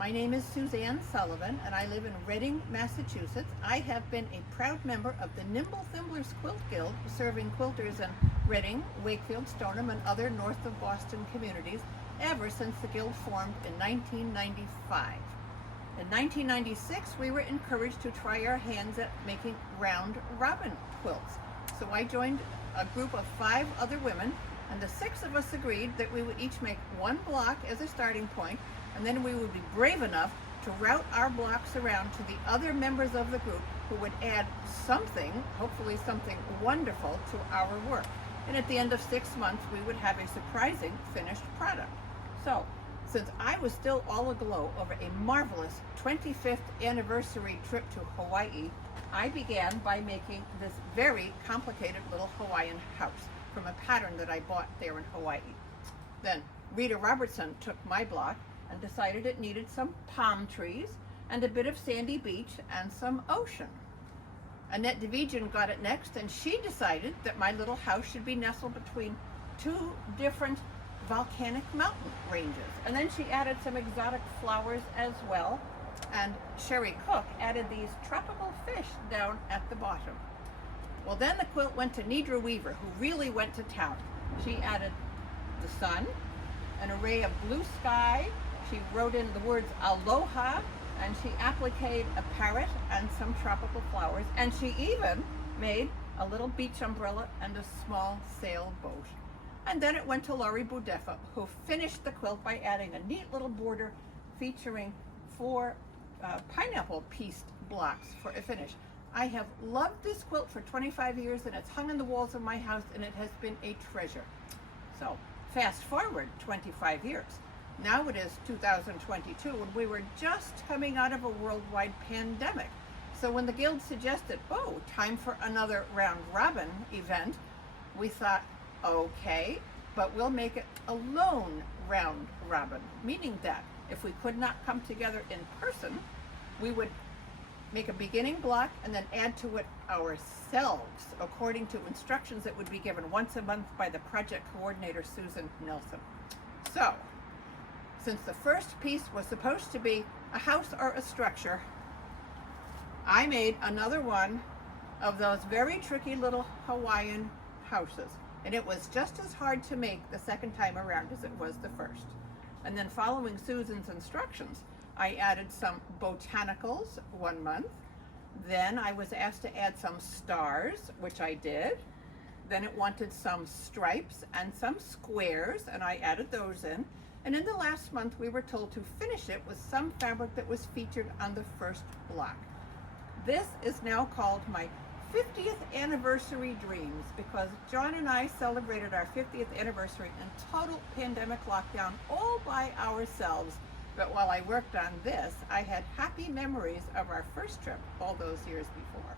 My name is Susanne Sullivan, and I live in Reading, Massachusetts. I have been a proud member of the Nimble Thimblers Quilt Guild, serving quilters in Reading, Wakefield, Stoneham, and other north of Boston communities ever since the guild formed in 1995. In 1996, we were encouraged to try our hands at making round robin quilts. So I joined a group of 5 other women, and the 6 of us agreed that we would each make one block as a starting point, and then we would be brave enough to route our blocks around to the other members of the group who would add something, hopefully something wonderful, to our work. And at the end of 6 months, we would have a surprising finished product. So, since I was still all aglow over a marvelous 25th anniversary trip to Hawaii, I began by making this very complicated little Hawaiian house from a pattern that I bought there in Hawaii. Then Rita Robertson took my block and decided it needed some palm trees and a bit of sandy beach and some ocean. Annette Devigian got it next, and she decided that my little house should be nestled between 2 different volcanic mountain ranges. And then she added some exotic flowers as well. And Sherry Cook added these tropical fish down at the bottom. Well, then the quilt went to Nidra Weaver, who really went to town. She added the sun, an array of blue sky. She wrote in the words aloha, and she appliqued a parrot and some tropical flowers. And she even made a little beach umbrella and a small sailboat. And then it went to Laurie Budeffa, who finished the quilt by adding a neat little border featuring 4 pineapple pieced blocks for a finish. I have loved this quilt for 25 years, and it's hung in the walls of my house, and it has been a treasure. So fast forward 25 years. Now it is 2022, and we were just coming out of a worldwide pandemic. So when the guild suggested, oh, time for another round robin event, we thought, okay, but we'll make it a lone round robin, meaning that if we could not come together in person, we would make a beginning block and then add to it ourselves according to instructions that would be given once a month by the project coordinator, Susan Nelson. So, since the first piece was supposed to be a house or a structure, I made another one of those very tricky little Hawaiian houses. And it was just as hard to make the second time around as it was the first. And then following Susan's instructions, I added some botanicals one month. Then I was asked to add some stars, which I did. Then it wanted some stripes and some squares, and I added those in. And in the last month, we were told to finish it with some fabric that was featured on the first block. This is now called my 50th anniversary dreams, because John and I celebrated our 50th anniversary in total pandemic lockdown all by ourselves. But while I worked on this, I had happy memories of our first trip all those years before.